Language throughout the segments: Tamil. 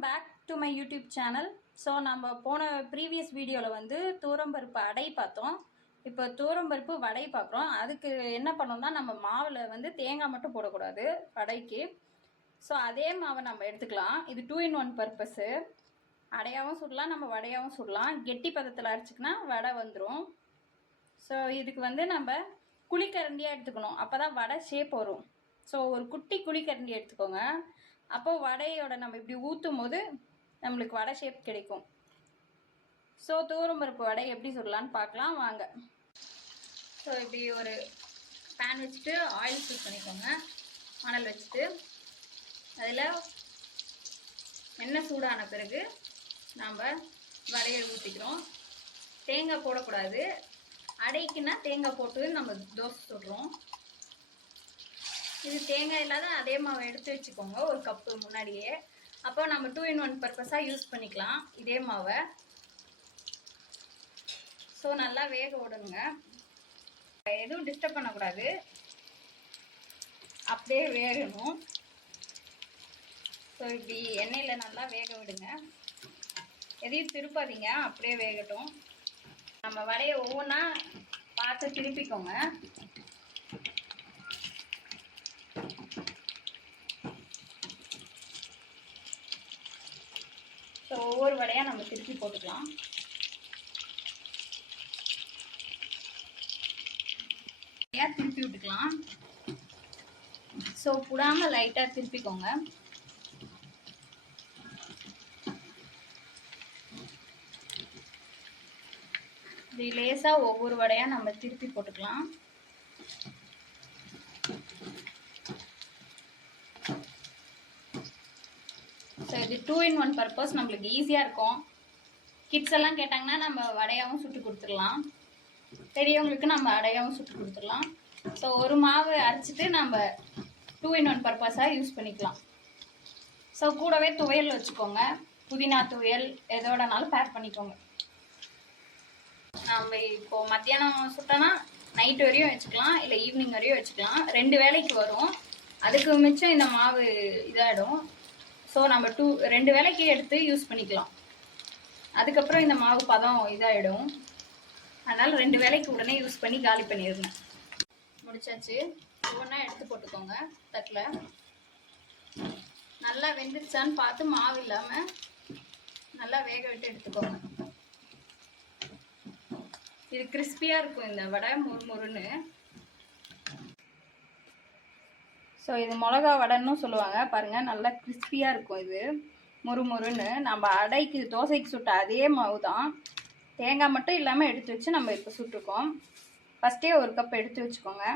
Welcome back to my YouTube channel. So நம்ம போன ப்ரீவியஸ் வீடியோவில் வந்து தூரம்பருப்பு அடை பார்த்தோம். இப்போ தூரம்பருப்பு வடை பார்க்குறோம். அதுக்கு என்ன பண்ணோம்னா, நம்ம மாவில் வந்து தேங்காய் மட்டும் போடக்கூடாது வடைக்கு. ஸோ அதே மாவை நம்ம எடுத்துக்கலாம். இது 2 in 1 பர்பஸ்ஸு. அடையாகவும் சுடலாம், நம்ம வடையாகவும் சுடலாம். கெட்டி பதத்தில் அரைச்சிக்கினா வடை வந்துடும். ஸோ இதுக்கு வந்து நம்ம குழிக்கரண்டியாக எடுத்துக்கணும், அப்போ தான் வடை ஷேப் வரும். ஸோ ஒரு குட்டி குழிக்கரண்டி எடுத்துக்கோங்க. அப்போ வடையோட நம்ம இப்படி ஊற்றும் போது நம்மளுக்கு வடை ஷேப் கிடைக்கும். ஸோ தூரம்பருப்பு வடை எப்படி சொல்லலான்னு பார்க்கலாம் வாங்க. ஸோ இப்படி ஒரு பேன் வச்சுட்டு ஆயில் சூஸ் பண்ணிக்கோங்க. மணல் வச்சுட்டு அதில் எண்ணெய் சூடான பிறகு நாம் வடையை ஊற்றிக்கிறோம். தேங்காய் போடக்கூடாது. அடைக்குன்னா தேங்காய் போட்டு நம்ம தோசை சுடுறோம். இது தேங்காய் இல்லாத அதே மாவை எடுத்து வச்சுக்கோங்க ஒரு கப்பு முன்னாடியே. அப்போ நம்ம 2 in 1 பர்பஸாக யூஸ் பண்ணிக்கலாம் இதே மாவை. ஸோ நல்லா வேக விடுங்க, எதுவும் டிஸ்டர்ப் பண்ணக்கூடாது, அப்படியே வேகணும். ஸோ இப்படி எண்ணெயில் நல்லா வேக விடுங்க, எதையும் திருப்பாதீங்க, அப்படியே வேகட்டும். நம்ம வடையை ஒவ்வொன்றா பார்த்து திருப்பிக்கோங்க. ஸோ ஒவ்வொரு வடையாக நம்ம திருப்பி போட்டுக்கலாம். திருப்பி விட்டுக்கலாம். ஸோ புடாமல் லைட்டாக திருப்பிக்கோங்க. இப்படி லேசாக ஒவ்வொரு வடையாக நம்ம திருப்பி போட்டுக்கலாம். ஸோ இது 2 in 1 பர்பஸ், நம்மளுக்கு ஈஸியாக இருக்கும். கிட்ஸ் எல்லாம் கேட்டாங்கன்னா நம்ம வடையாகவும் சுட்டு கொடுத்துடலாம், பெரியவங்களுக்கு நம்ம அடையாகவும் சுட்டு கொடுத்துடலாம். ஸோ ஒரு மாவு அரைச்சிட்டு நம்ம 2 in 1 பர்பஸாக யூஸ் பண்ணிக்கலாம். ஸோ கூடவே துவையல் வச்சுக்கோங்க, புதினா துவையல் எதோடனாலும் பேக் பண்ணிக்கோங்க. நம்ம இப்போது மத்தியானம் சுட்டோன்னா நைட்டு வரையும் வச்சுக்கலாம், இல்லை ஈவினிங் வரையும் வச்சுக்கலாம். 2 வேளைக்கு வரும். அதுக்கு மிச்சம் இந்த மாவு இதாகிடும். ஸோ நம்ம 2 வேளைக்கு எடுத்து யூஸ் பண்ணிக்கலாம். அதுக்கப்புறம் இந்த மாவு பதம் இதாகிடும். அதனால் 2 வேளைக்கு உடனே யூஸ் பண்ணி காலி பண்ணிடுங்க. முடிச்சாச்சு. ஒவ்வொன்றா எடுத்து போட்டுக்கோங்க தட்டில். நல்லா வெந்துருச்சான்னு பார்த்து மாவு இல்லாமல் நல்லா வேக விட்டு எடுத்துக்கோங்க. இது கிறிஸ்பியாக இருக்கும் இந்த வடை, முறுமுறுன்னு. ஸோ இது மிளகா வடைன்னு சொல்லுவாங்க பாருங்கள், நல்லா கிறிஸ்பியாக இருக்கும். இது முறுமுறுன்னு. நம்ம அடைக்கு தோசைக்கு சுட்ட அதே மாவு தான், தேங்காய் மட்டும் இல்லாமல் எடுத்து வச்சு நம்ம இப்போ சுட்டுருக்கோம். ஃபஸ்ட்டே ஒரு கப் எடுத்து வச்சுக்கோங்க.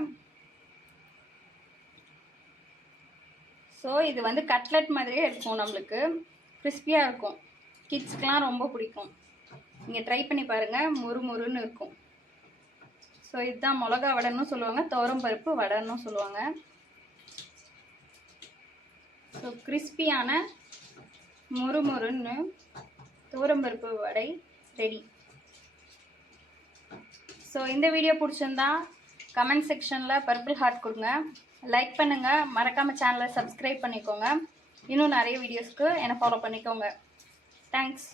ஸோ இது வந்து கட்லெட் மாதிரியே இருக்கும், நம்மளுக்கு கிறிஸ்பியாக இருக்கும். கிட்ஸ்க்கெலாம் ரொம்ப பிடிக்கும். நீங்கள் ட்ரை பண்ணி பாருங்கள், முறுமுறுன்னு இருக்கும். ஸோ இதுதான் மிளகா வடைன்னு சொல்லுவாங்க, துவரம்பருப்பு வடைன்னு சொல்லுவாங்க. ஸோ கிறிஸ்பியான முறுமுறுன்னு துவரம்பருப்பு வடை ரெடி. ஸோ இந்த வீடியோ பிடிச்சிருந்தா கமெண்ட் செக்ஷனில் பர்பிள் ஹார்ட் கொடுங்க, லைக் பண்ணுங்கள், மறக்காமல் சேனலை சப்ஸ்கிரைப் பண்ணிக்கோங்க. இன்னும் நிறைய வீடியோஸ்க்கு என்னை ஃபாலோ பண்ணிக்கோங்க. தேங்க்ஸ்.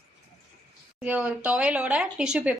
இது ஒரு துவையலோட டிஷ்யூ பேப்பர்.